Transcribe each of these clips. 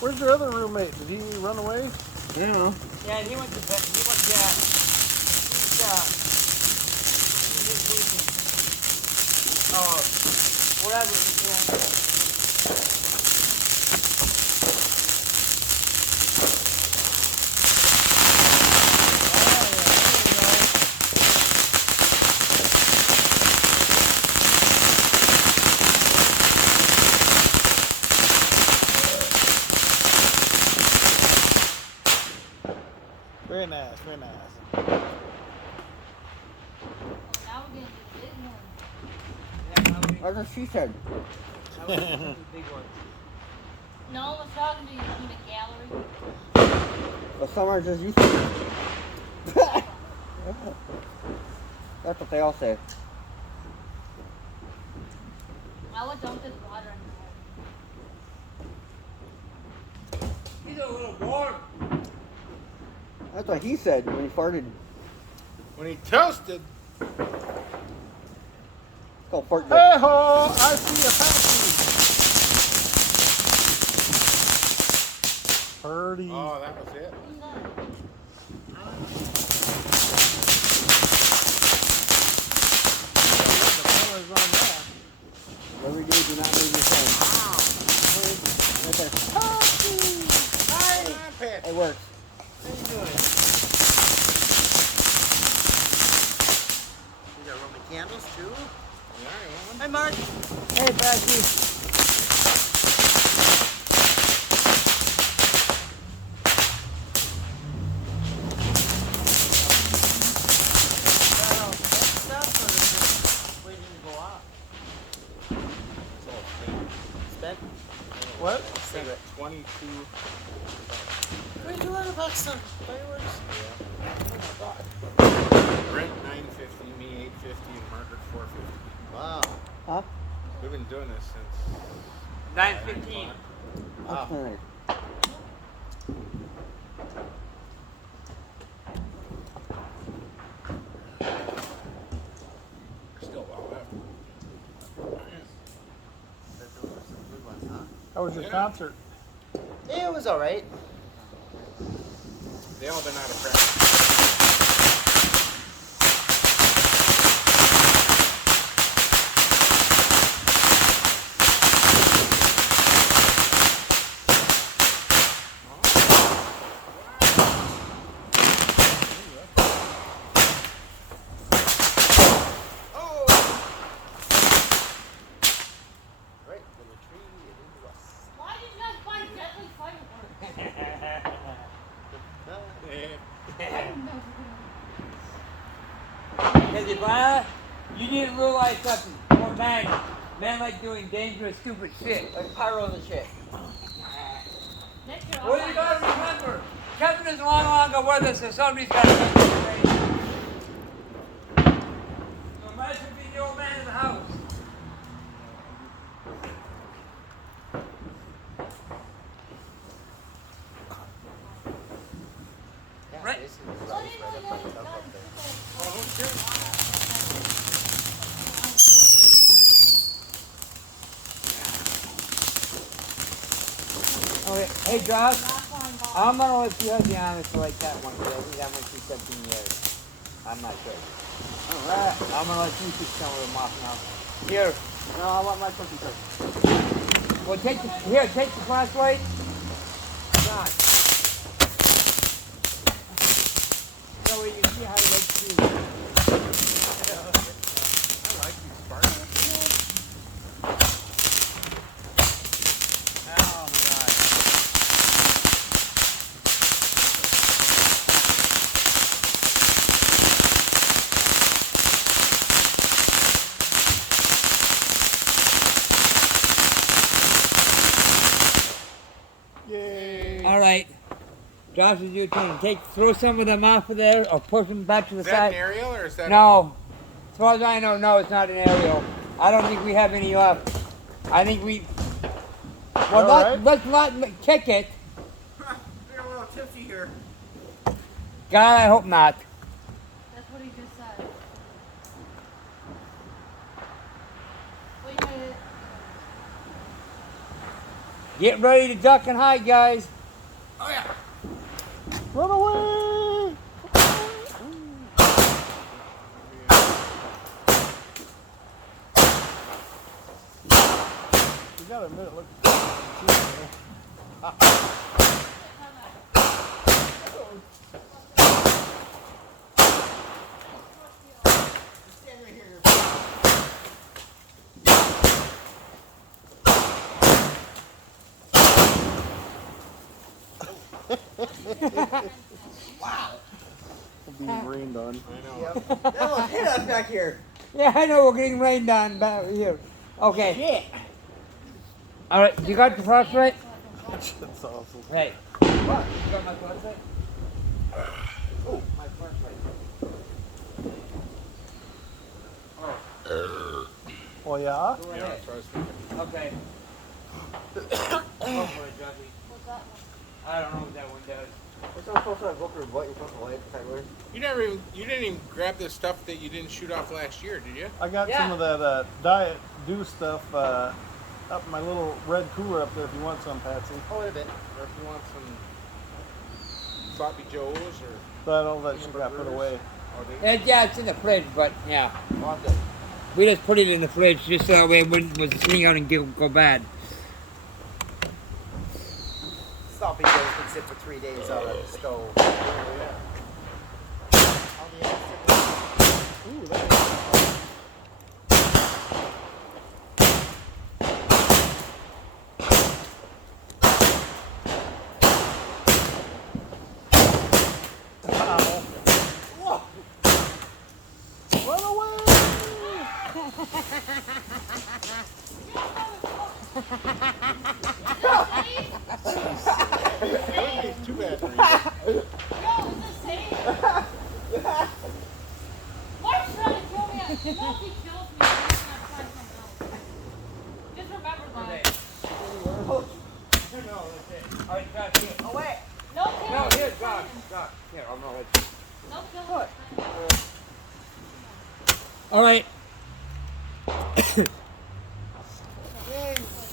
Where's your other roommate? Did he run away? Yeah. Yeah, he went to bed. He's losing. Oh, whatever he's doing. Very nice, very nice. Now we're getting to the big one. Yeah, now we- That's what she said. now we get to the big ones. No one was talking to you in the gallery. The summer just used to. That's what they all say. I would dump this water in there. He's a little warm. That's what he said when he farted. When he toasted, It's called fart. hey ho! I see a pouncey. Purdy. Oh, that was it. Who's that? The camera's on that. Every day, do not leave your phone. Right there. Hi, Pat. It works. How you doing? You got Roman candles too? Yeah, I want one. Hi, Mark. Hey, Patsy. Well, that's stuff or is it waiting to go off? It's all clean. Spent? What? Cigarette. 22. $22 on fireworks. Brent 950, me 850, and Margaret 450. Wow. Huh? We've been doing this since 9:15. That's nice. There's still well left. Those are some good ones, huh? How was your Yeah. concert? Yeah, it was alright. They all been out of practice. Right, from the tree and into us. Why did you guys buy deadly fireworks? Because you need to realize something. More times, men like doing dangerous, stupid shit, like pyros and shit. Nick, you're What do you gotta remember? Kevin is long, longer with us, so somebody's gotta make it right. So imagine being the old man in the house. Right. What do you know you guys Okay. Hey, Josh, I'm gonna let you have the honor to like that one, because I think that went through 17 years. I'm not sure. Alright, I'm gonna let you keep some of them off now. Here. No, I want my cookie first. Well, take the flashlight. John. So you can see how it looks to you. I like these sparks. Oh my God. Yay. All right. Josh, is your turn. Throw some of them off of there, or push them back to the Is that side. an aerial or is that? No. As far as I know, no, it's not an aerial. I don't think we have any left. I think we. Well, All right. let's not kick it. You're a little tipsy here. God, I hope not. That's what he just said. Wait a minute. Get ready to duck and hide, guys. Oh yeah. Run away! You gotta admit it looks being rained on. I know. Yep. That was hit us back here. Yeah, I know we're getting rained on back here. Okay. Shit. All right, you got the flashlight? That's awesome. Right. What? You got my flashlight? Oh, my flashlight. Oh yeah? Go Yeah, ahead. that's what I was thinking. Okay. Go for it, Jackie. What's that one? I don't know what that one does. What's not supposed to go for what you're supposed to light, Tyler? You didn't even grab the stuff that you didn't shoot off last year, did you? I got Yeah. some of that Diet Dew stuff up in my little red cooler up there if you want some, Patsy. Oh, wait a bit. Or if you want some sloppy joes or But all that shit got put away. oh, they, Yeah, it's in the fridge, but yeah. Want it. We just put it in the fridge just so that way it wouldn't was sitting out and go bad. Sloppy joes can sit for 3 days out of the stove. oh yeah. All the acid- Ooh, that's Ow. Run away! It's too bad. Yo, is this safe? Mark's trying to kill me. You know if he kills me, he's gonna try something else. Just remember that. All right, Josh, here. Oh, wait. No killing. No, here, Josh. Josh, here, I'm gonna let you. No killing. All right.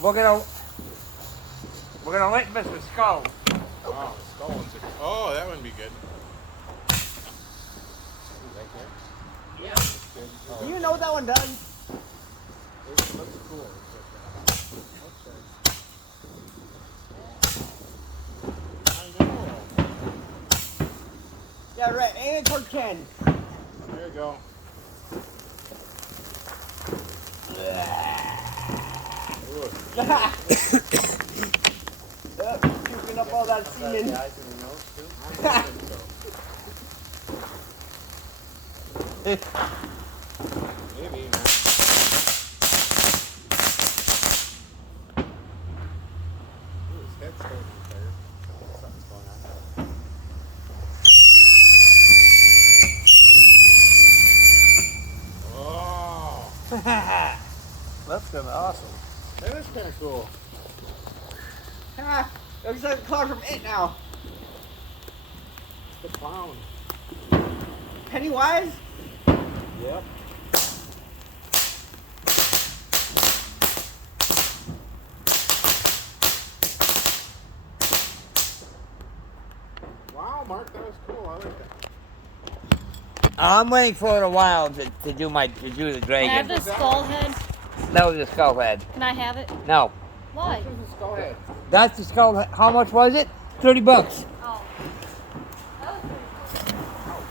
We're gonna let Mr. Skull. Oh, skull ones are, oh, that would be good. Do you know what that one does? It looks cool. I know. Yeah, right. Aim it toward Ken. There you go. Puking up all that semen. Maybe, man. Ooh, his head's starting to fire. Something's going on. Oh, That's kind of awesome. that is kind of cool. Ah, looks like a car from It now. The clown. Pennywise? Yep. Wow, Mark, that was cool. I like that. I'm waiting for it a while to do the Can I have dragon. the skull head? That was the skull head. Can I have it? No, Why? This is a skull head. that's the skull head. How much was it? $30. Oh. That was pretty cool.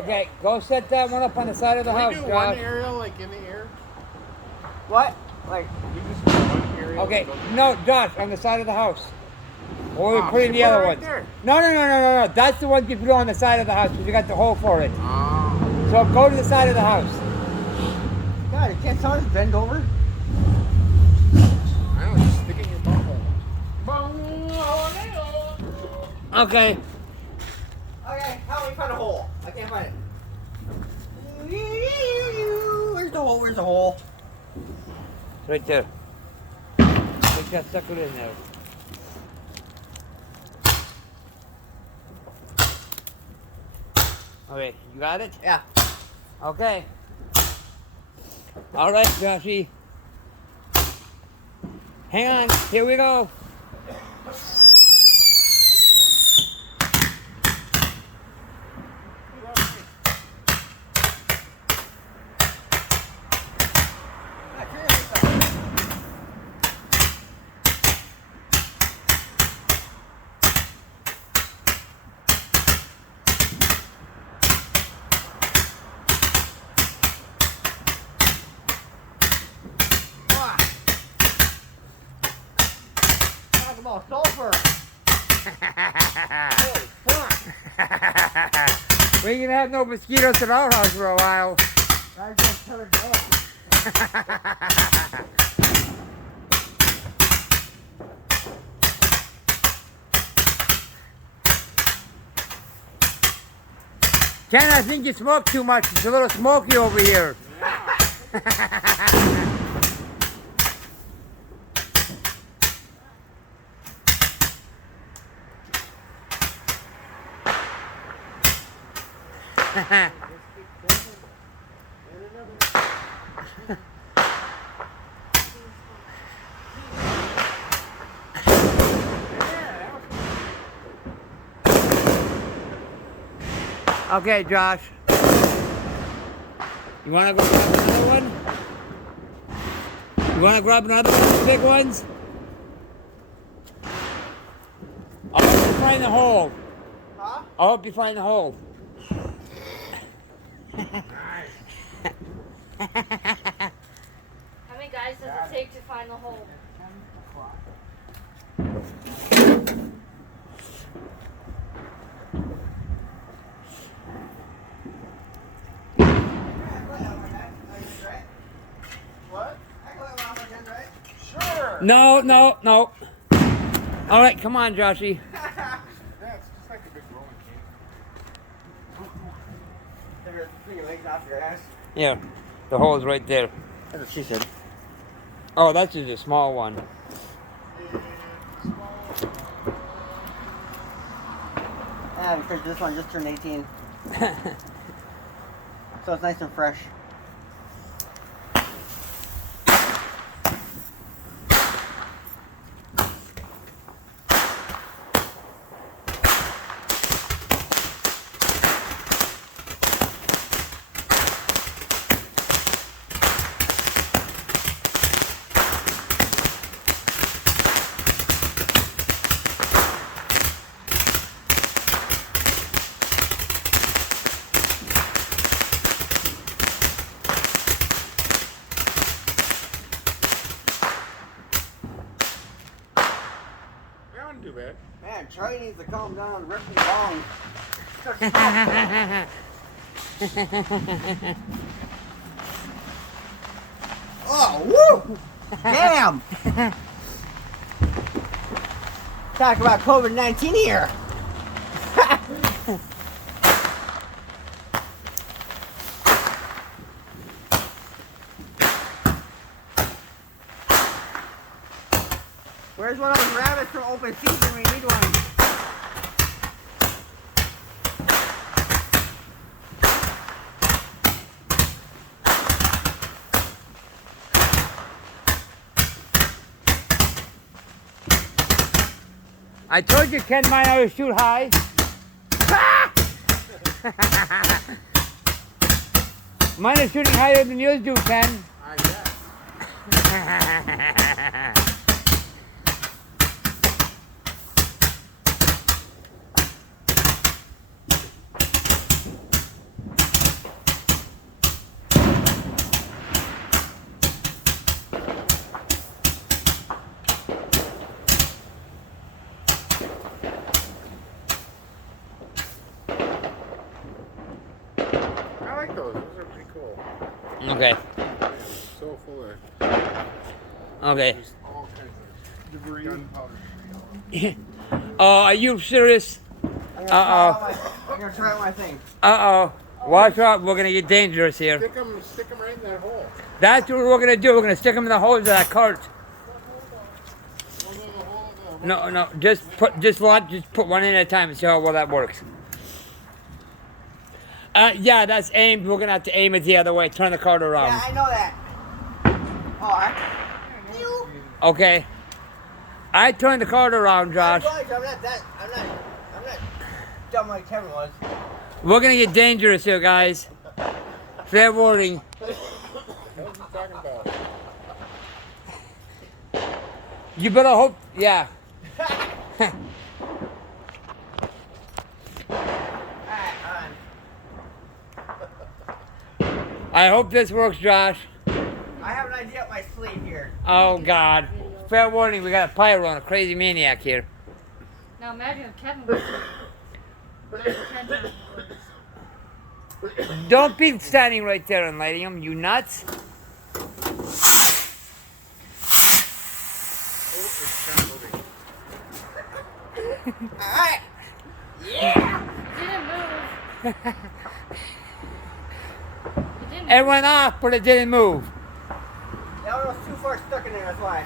Okay, go set that one up on the side of the Can house, we do one Josh. area like in the air? What? Like, We just do one area. okay, like, no, Josh, on the side of the house. Or we Oh, put in should the put it other right ones. there. No. That's the ones you put on the side of the house because you got the hole for it. Oh. So go to the side of the house. God, you can't someone just bend over? I don't know, just stick it in your butthole. Okay. Okay, help me find a hole. I can't find it. Where's the hole? Where's the hole? It's right there. Just got stuck it in there. Okay, you got it? Yeah. Okay. All right, Joshy. Hang on. Here we go. Talk about sulfur. Holy fuck. We ain't gonna have no mosquitoes at our house for a while. I just turned up. Ken, I think you smoke too much. It's a little smoky over here. Okay, Josh. You wanna go grab another one? You wanna grab another one of the big ones? I'll help you find the hole. Huh? I'll help you find the hole. How many guys does it take to find the hole? What? No. All right, come on, Joshy. Yeah, it's just like a big rolling cane. Bring your legs off your ass. Yeah, the hole is right there. That's what she said. Oh, that's just a small one. Because this one just turned 18. So it's nice and fresh. That wasn't too bad. Man, Charlie needs to calm down, rip me long. Oh, woo! Damn! Talk about COVID-19 here. Where's one of those rabbits from open season? We need one. I told you Ken might always shoot high. Mine is shooting higher than yours do, Ken. I guess. like those. Those are pretty cool. Okay. Man, so full of Okay. just all kinds of Debris. gunpowder. Oh, are you serious? I'm Uh-oh. gonna try out my thing. Uh-oh. Watch out. We're going to get dangerous here. Stick them right in that hole. That's what we're going to do. We're going to stick them in the holes of that cart. Well, no, the hole, the No. Just put one in at a time and see how well that works. Yeah, that's aimed. We're going to have to aim it the other way. Turn the cart around. Yeah, I know that. Oh, Okay. I turned the cart around, Josh. I'm not dumb like Kevin was. We're gonna get dangerous here, guys. Fair warning. what are you talking about? You better hope, yeah. I hope this works, Josh. I have an idea up my sleeve here. Oh, God. Fair warning, we got a pyro and a crazy maniac here. Now imagine if Kevin was 10 times worse. Don't be standing right there and lighting them, you nuts. Oh, it's kind of moving. Alright. Didn't move. It didn't It went off, but it didn't move. That one was too far stuck in there, that's why.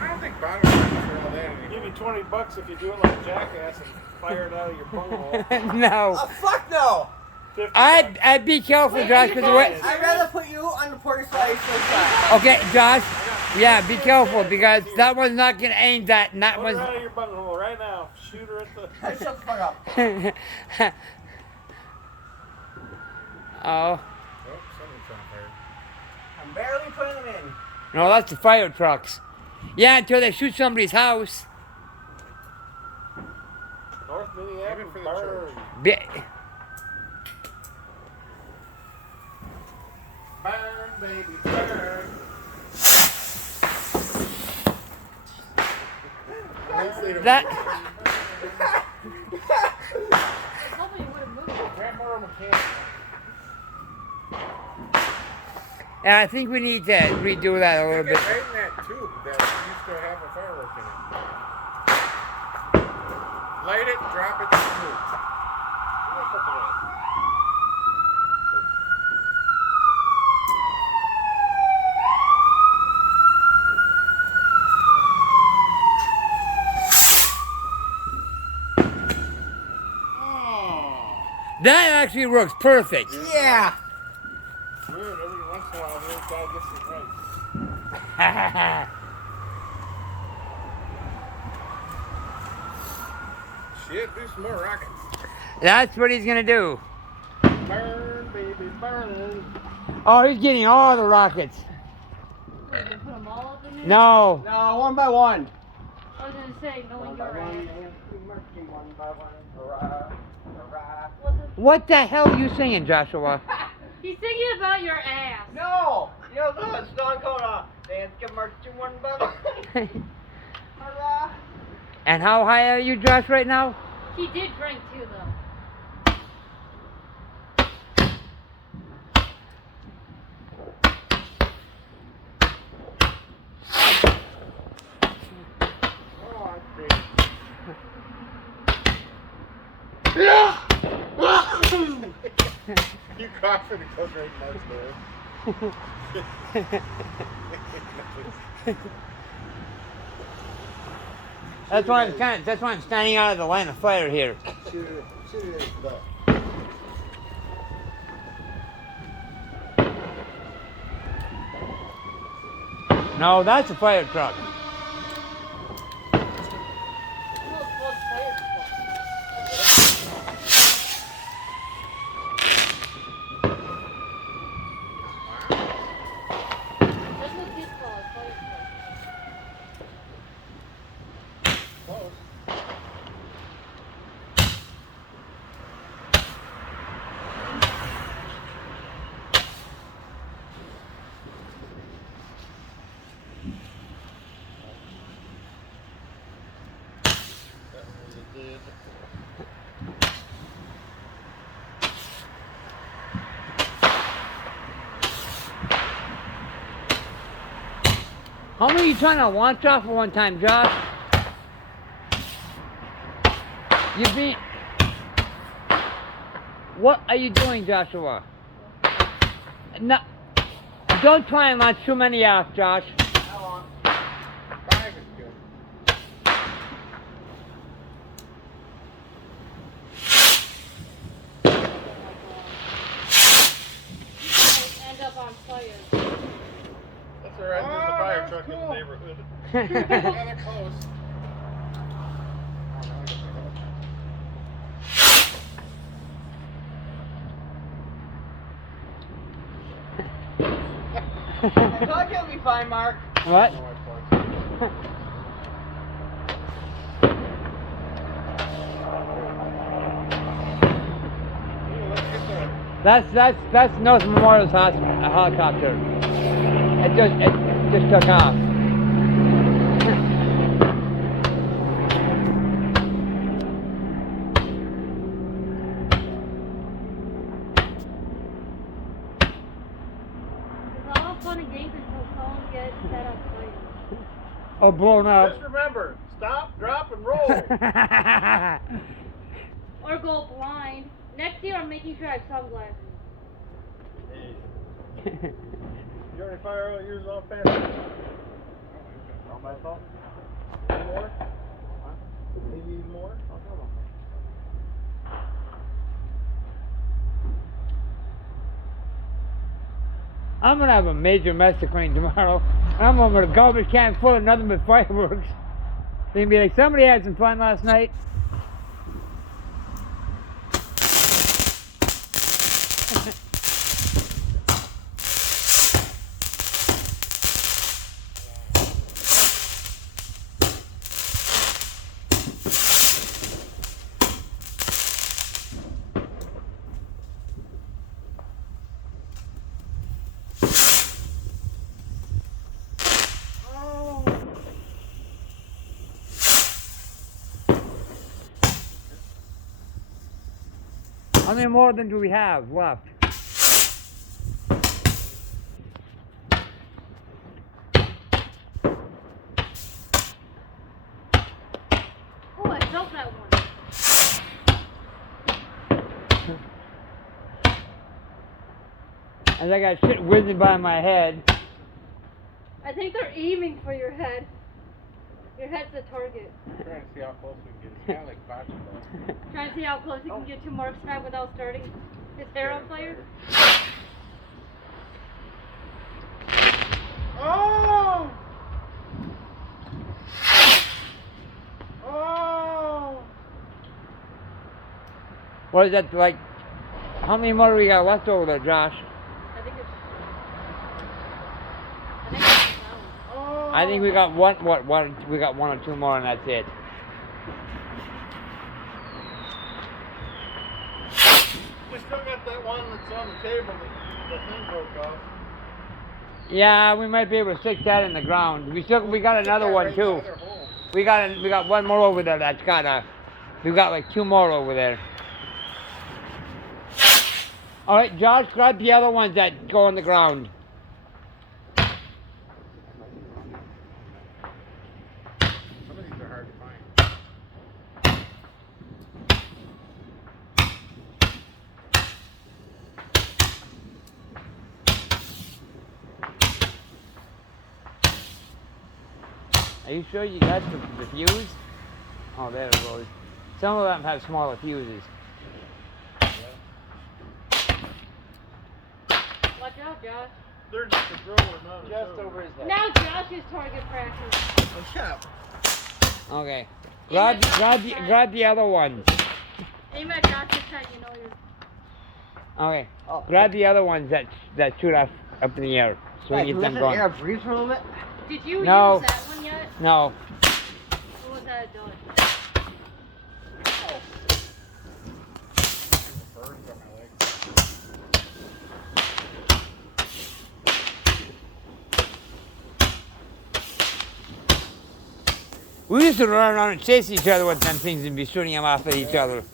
I don't think bottom lines are all that Give anymore. you $20 if you do it like Jackass and fire it out of your bunghole. No. Oh, fuck no! 50 I'd be careful, Josh, because the way... I'd rather put you on the porta slice like Okay, Josh. Yeah, be careful, because that one's not going to aim that, and that Put her one's... out of your bunghole right now. Shoot her at the. that. Shut the fuck up. Oh. Oh, something's on fire. I'm barely putting them in. No, that's the fire trucks. Yeah, until they shoot somebody's house. North Aim Minneapolis. it for the burn. church. Burn, baby, burn. At least they don't- That... I was hoping you would have moved. Grab more mechanics. Yeah, I think we need to redo that a little Get bit. right in that tube that used to have a firework in it. Light it, drop it, move. That actually works perfect. Yeah. Good, every once in a while, the old guy gets it right. Shit, do some more rockets. That's what he's gonna do. Burn, baby, burn. Oh, he's getting all the rockets. Wait, did you put them all up in there? No. No, one by one. I was going to say, knowing your ass. One by one. Hurrah. Hurrah. What the hell are you singing, Joshua? He's thinking about your ass. No! You know the song called Dance Get Marching One by One. Hurrah. And how high are you, Josh, right now? He did drink too, though. Oh, I'm crazy. You cough and it goes right in my nose. That's why I'm standing out of the line of fire here. Shoot it in his butt. No, that's a fire truck. That's what kids call it, fire truck. Close. That was a did. How many are you trying to launch off at one time, Josh? You're being... What are you doing, Joshua? No, don't try and launch too many off, Josh. How long? 5 is good. End up on fire. That's alright, there's a fire that's truck in the cool. neighborhood. Yeah, they're close. I thought you'll be fine, Mark. What? No, I plugged. Ooh, let's get the That's North Memorial's helicopter. It just took off. It's all fun and games until someone gets set on fire. Oh, blown up. Just remember, stop, drop, and roll. Or go blind. Next year I'm making sure I have sunglasses. Hey, you already fire all yours off fast. Not my fault. Any more? Huh? Maybe even more? I'll go on. I'm gonna have a major mess to clean tomorrow. I'm gonna have a garbage can full of nothing but fireworks. They're gonna be like, somebody had some fun last night. How many more than do we have left? Oh, I felt that one. And I got shit whizzing by my head. I think they're aiming for your head. Your head's the target. I'm trying to see how close we can get. It's kind of like bocce. Trying to see how close you can get to Mark's side without starting his hair on fire. Oh! Oh! What is that like? How many more do we got left over there, Josh? I think it's that Oh! I think we got one. We got one or two more, and that's it. We still got that one that's on the table that the thing broke off. Yeah, we might be able to stick that in the ground. We got another one too. We got one more over there that's got a. We got like two more over there. All right, Josh, grab the other ones that go on the ground. Some of these are hard to find. Are you sure you got the fuse? Oh, there it goes. Some of them have smaller fuses. Watch out, Josh. They're just a thrower, not a Just thrower. over his head. Now Josh's target practice. Oh, shut up. Okay. Grab the other ones. Aim at Josh's head, you know you're... Okay. Oh. Grab the other ones that shoot up in the air. So Hey, we can get we them let the air going. breathe for a little bit? Did you No. use that one yet? No. Or was that a dud? Burns on my leg. We used to run around and chase each other with them things and be shooting them off at each other.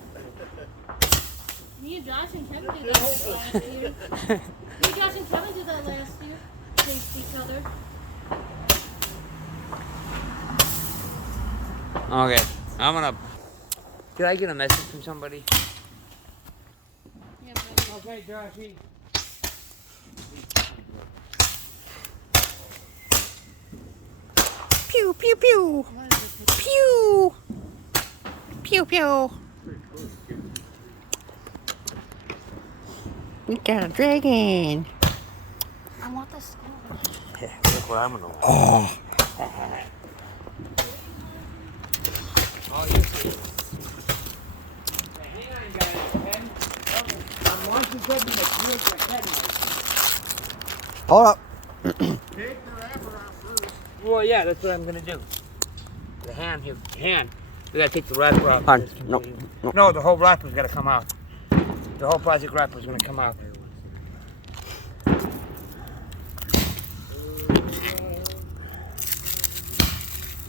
Me and Josh and Kevin did that last year. Me and Josh and Kevin did that last year. Chased each other. Okay. I'm gonna. Did I get a message from somebody? Yeah, but Okay, Joshy. Pew pew pew. Pew. Pew pew. We got a dragon. I want the skull. Look what I'm gonna. Oh. Oh, you see. Hey, hang on, guys. Pen. I'm watching something that's real for headlights. Hold up. Take the wrapper out first. Well, yeah, that's what I'm gonna do. The hand here. Hand. We gotta take the wrapper out. Hon, no, no. No, the whole wrapper's gotta come out. The whole plastic wrapper's gonna come out.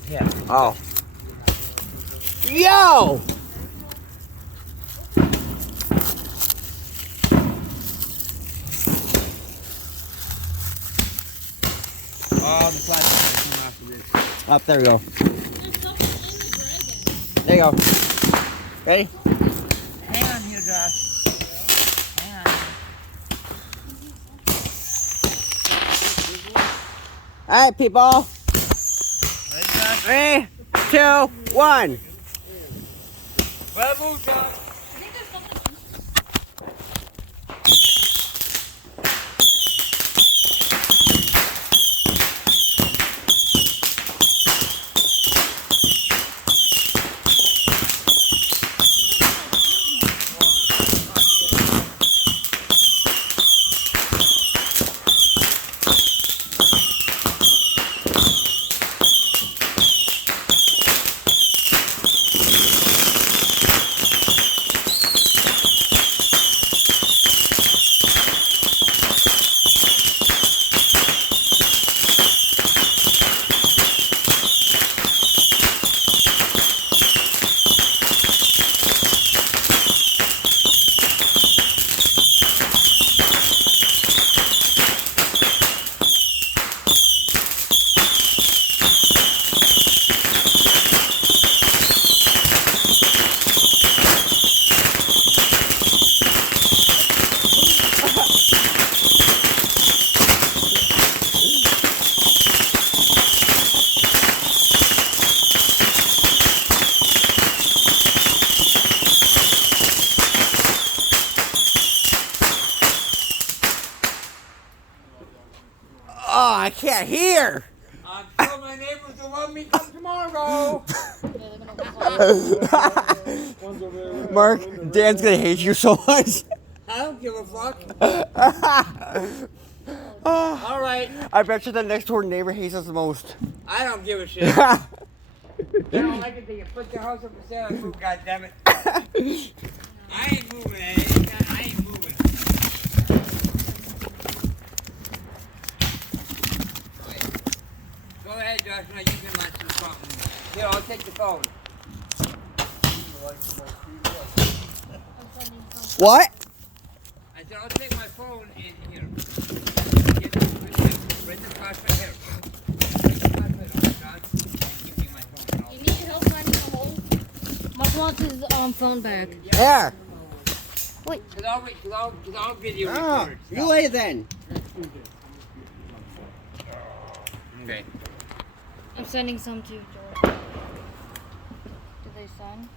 Yeah. Oh. Yo! All the plastic gonna come after this. Up, there we go. There's something in the dragon. There you go. Ready? Hang on here, Josh. Hang on. Alright, people. Ready, Josh? 3, 2, 1. Well, move, Josh. I think there's something. Oh, I can't hear. I'm sure my neighbors will love me come tomorrow. One's over there. Mark, Dan's gonna hate you so much. I don't give a fuck. Oh, All right. I bet you the next door neighbor hates us the most. I don't give a shit. They don't like it. They can put their house up for sale and move. God damn it. I ain't moving. I ain't moving. Wait. Go ahead, Josh. Now you can launch some something. Here, I'll take the phone. What? I said I'll take my phone in here. Get this with you. Bring the flashlight here. Bring the flashlight on, Josh. And give me my phone. And You need help finding a hole? Mark wants his phone back. There. Cause I'll video Oh, record. you lay then. Okay. I'm sending some to George. Did they sign?